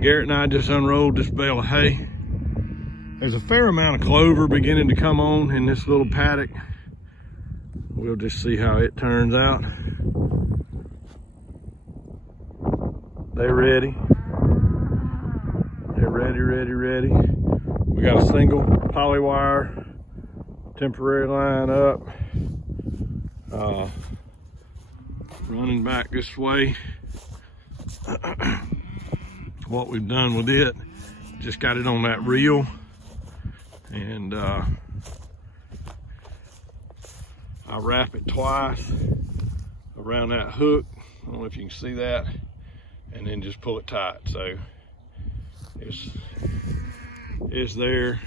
Garrett and I just unrolled this bale of hay. There's a fair amount of clover beginning to come on in this little paddock. We'll just see how it turns out. They're ready. They're ready. We got a single poly wire temporary line up. Running back this way. What we've done with it, just got it on that reel, and I wrap it twice around that hook. I don't know if you can see that, and then just pull it tight. So it's there.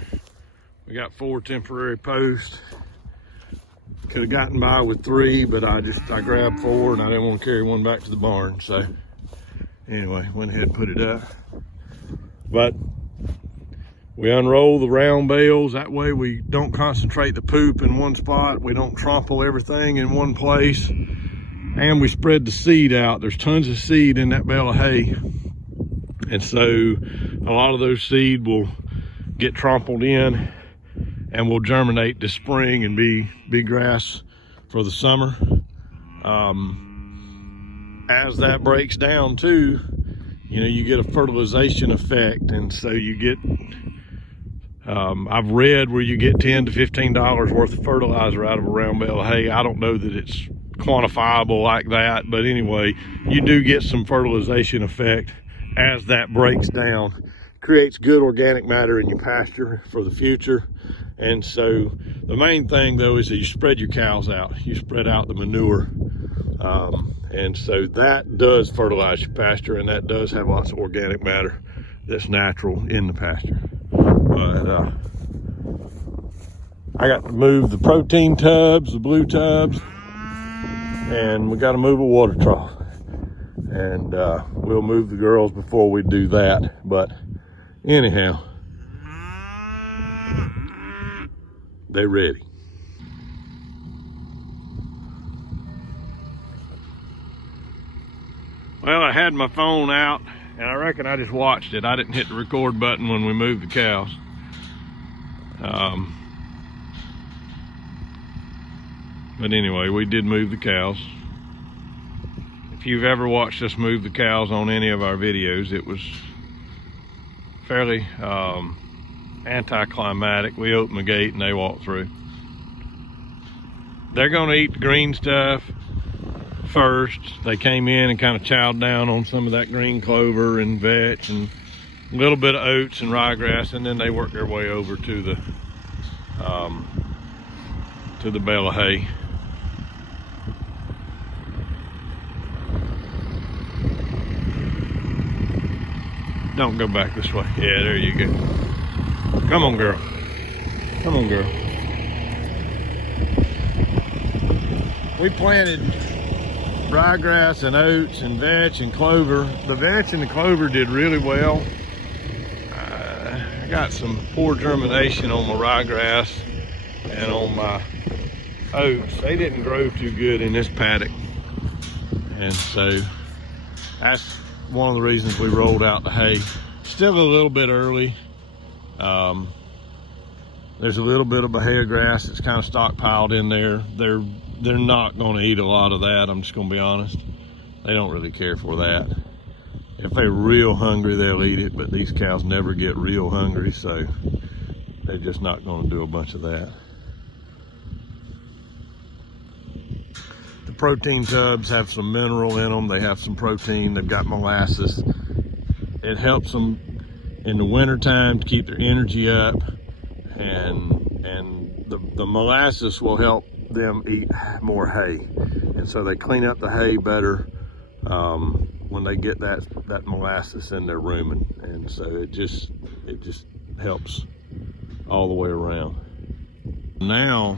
We got 4 temporary posts. Could have gotten by with 3, but I grabbed 4 and I didn't want to carry one back to the barn. So anyway, went ahead and put it up. But we unroll the round bales. That way we don't concentrate the poop in one spot. We don't trample everything in one place. And we spread the seed out. There's tons of seed in that bale of hay. And so a lot of those seed will get trampled in and will germinate this spring and be grass for the summer. As that breaks down too, you get a fertilization effect, and so you get, I've read where you get $10 to $15 worth of fertilizer out of a round bale of hay. I don't know that it's quantifiable like that, but anyway, you do get some fertilization effect as that breaks down. Creates good organic matter in your pasture for the future. And so the main thing though is that you spread your cows out. You spread out the manure. And so that does fertilize your pasture, and that does have lots of organic matter that's natural in the pasture. But I got to move the protein tubs, the blue tubs, and we got to move a water trough. And we'll move the girls before we do that. But anyhow, they're ready. Well, I had my phone out, and I reckon I just watched it. I didn't hit the record button when we moved the cows. But anyway, we did move the cows. If you've ever watched us move the cows on any of our videos, it was fairly anticlimactic. We opened the gate and they walked through. They're gonna eat the green stuff first. They came in and kind of chowed down on some of that green clover and vetch and a little bit of oats and ryegrass, and then they worked their way over to the bale of hay. Don't go back this way. Yeah, there you go. Come on, girl. Come on, girl. We planted ryegrass and oats and vetch and clover. The vetch and the clover did really well. I got some poor germination on my ryegrass and on my oats. They didn't grow too good in this paddock. And so that's one of the reasons we rolled out the hay. Still a little bit early. There's a little bit of Bahia grass that's kind of stockpiled in there. They're not going to eat a lot of that, I'm just going to be honest. They don't really care for that. If they're real hungry, they'll eat it, but these cows never get real hungry, so they're just not going to do a bunch of that. The protein tubs have some mineral in them. They have some protein. They've got molasses. It helps them in the wintertime to keep their energy up, and the molasses will help them eat more hay, and so they clean up the hay better when they get that molasses in their rumen, and so it just helps all the way around. Now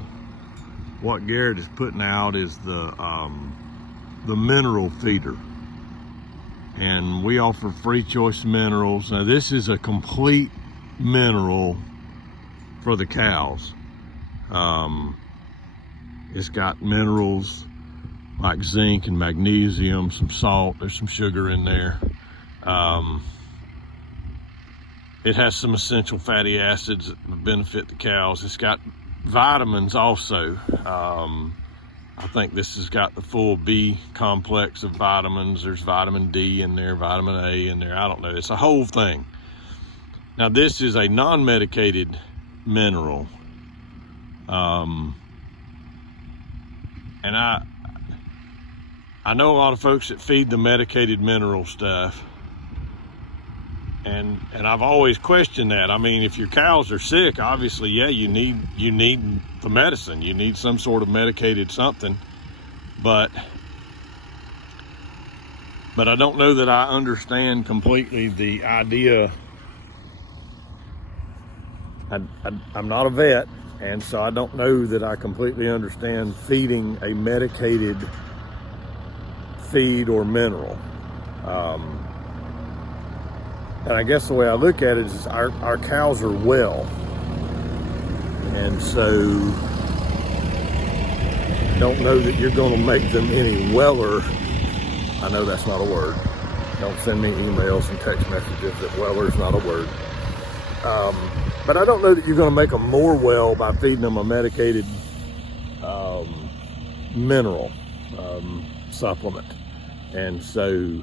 what Garrett is putting out is the mineral feeder, and we offer free choice minerals. Now this is a complete mineral for the cows. It's got minerals like zinc and magnesium, some salt, there's some sugar in there. It has some essential fatty acids that benefit the cows. It's got vitamins also. I think this has got the full B complex of vitamins. There's vitamin D in there, vitamin A in there. I don't know. It's a whole thing. Now, this is a non-medicated mineral. And I know a lot of folks that feed the medicated mineral stuff. And I've always questioned that. I mean, if your cows are sick, obviously, yeah, you need the medicine. You need some sort of medicated something. But I don't know that I understand completely the idea. I'm not a vet, and so I don't know that I completely understand feeding a medicated feed or mineral. And I guess the way I look at it is our cows are well. And so I don't know that you're going to make them any weller. I know that's not a word. Don't send me emails and text messages that weller is not a word. But I don't know that you're going to make them more well by feeding them a medicated mineral supplement. And so,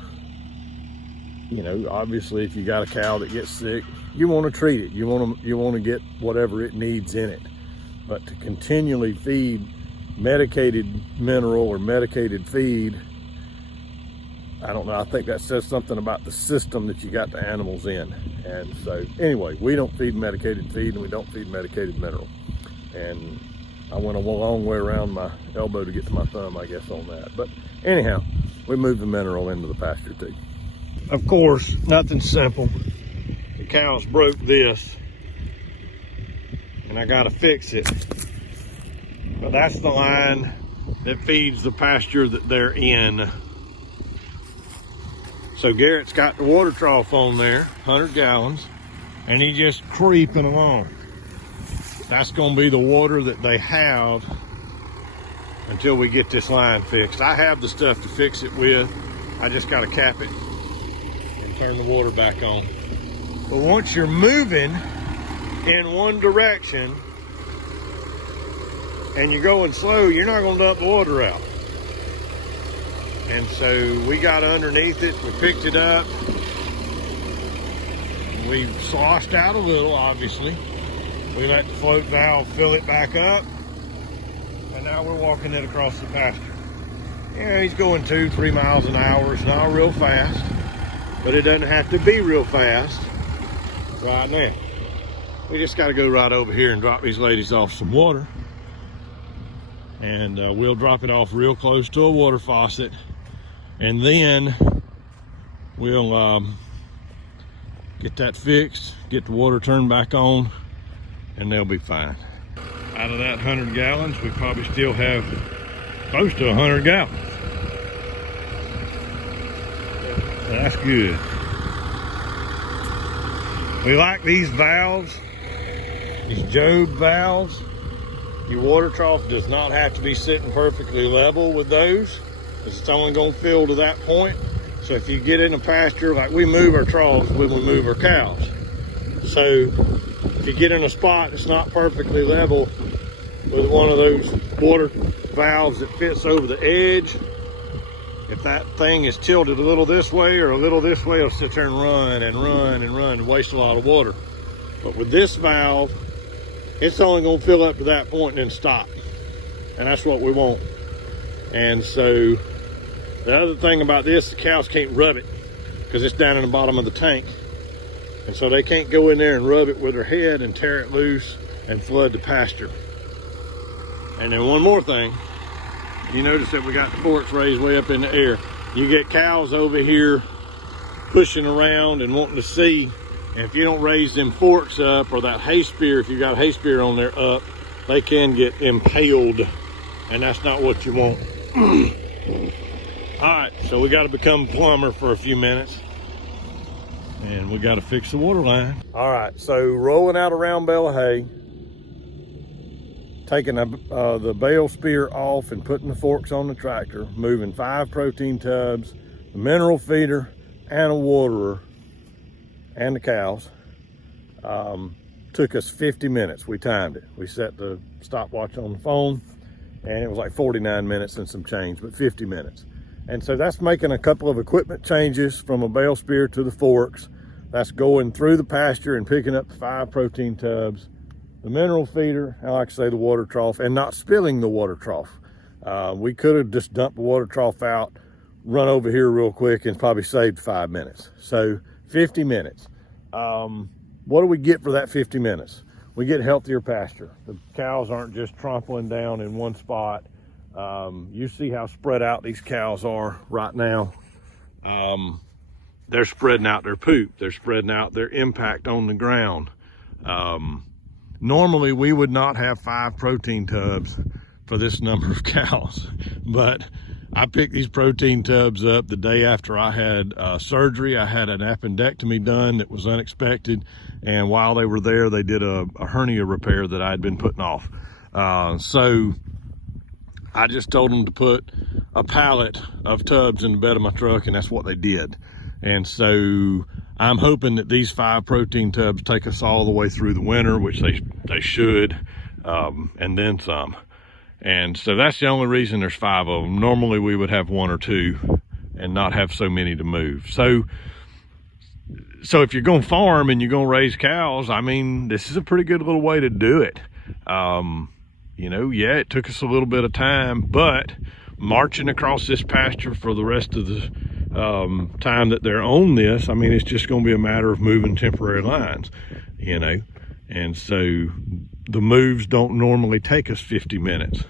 you know, obviously, if you got a cow that gets sick, you want to treat it. You want to get whatever it needs in it. But to continually feed medicated mineral or medicated feed, I don't know. I think that says something about the system that you got the animals in. And so, anyway, we don't feed medicated feed and we don't feed medicated mineral. And I went a long way around my elbow to get to my thumb, I guess, on that. But anyhow, we moved the mineral into the pasture too. Of course, nothing simple. The cows broke this and I gotta fix it. But that's the line that feeds the pasture that they're in. So Garrett's got the water trough on there, 100 gallons, and he's just creeping along. That's gonna be the water that they have until we get this line fixed. I have the stuff to fix it with. I just gotta cap it and turn the water back on. But once you're moving in one direction and you're going slow, you're not gonna dump the water out. And so we got underneath it, we picked it up, we sloshed out a little, obviously. We let the float valve fill it back up, and now we're walking it across the pasture. Yeah, he's going 2-3 miles an hour. It's not real fast, but it doesn't have to be real fast right now. We just got to go right over here and drop these ladies off some water, and we'll drop it off real close to a water faucet, and then we'll get that fixed, get the water turned back on, and they'll be fine. Out of that 100 gallons, we probably still have close to 100 gallons. So that's good. We like these valves, these Job valves. Your water trough does not have to be sitting perfectly level with those, because it's only going to fill to that point. So if you get in a pasture, like we move our troughs when we move our cows. So if you get in a spot that's not perfectly level with one of those water valves that fits over the edge, if that thing is tilted a little this way or a little this way, it'll sit there and run and run and run and waste a lot of water. But with this valve, it's only going to fill up to that point and then stop. And that's what we want. And so the other thing about this, the cows can't rub it because it's down in the bottom of the tank. And so they can't go in there and rub it with their head and tear it loose and flood the pasture. And then one more thing, you notice that we got the forks raised way up in the air. You get cows over here pushing around and wanting to see, and if you don't raise them forks up, or that hay spear, if you got a hay spear on there up, they can get impaled, and that's not what you want. All right, so we got to become a plumber for a few minutes, and we got to fix the water line. All right, so rolling out a round bale of hay, taking the bale spear off and putting the forks on the tractor, moving 5 protein tubs, the mineral feeder, and a waterer, and the cows. Took us 50 minutes. We timed it. We set the stopwatch on the phone, and it was like 49 minutes and some change, but 50 minutes. And so that's making a couple of equipment changes from a bale spear to the forks. That's going through the pasture and picking up the 5 protein tubs, the mineral feeder, I like to say the water trough, and not spilling the water trough. We could have just dumped the water trough out, run over here real quick, and probably saved 5 minutes. So 50 minutes. What do we get for that 50 minutes? We get healthier pasture. The cows aren't just trampling down in one spot. You see how spread out these cows are right now. They're spreading out their poop. They're spreading out their impact on the ground. Normally we would not have 5 protein tubs for this number of cows, but I picked these protein tubs up the day after I had surgery. I had an appendectomy done that was unexpected, and while they were there, they did a hernia repair that I had been putting off. So I just told them to put a pallet of tubs in the bed of my truck, and that's what they did. And so I'm hoping that these 5 protein tubs take us all the way through the winter, which they should, and then some. And so that's the only reason there's 5 of them. Normally we would have 1 or 2 and not have so many to move. So if you're gonna farm and you're gonna raise cows, I mean, this is a pretty good little way to do it. You know, yeah, it took us a little bit of time, but marching across this pasture for the rest of the time that they're on this, I mean, it's just gonna be a matter of moving temporary lines, you know. And so the moves don't normally take us 50 minutes,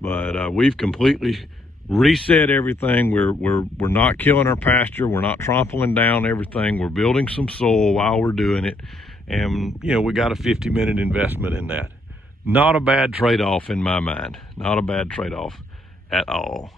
but we've completely reset everything. We're not killing our pasture. We're not trampling down everything. We're building some soil while we're doing it. And, you know, we got a 50-minute investment in that. Not a bad trade-off in my mind. Not a bad trade-off at all.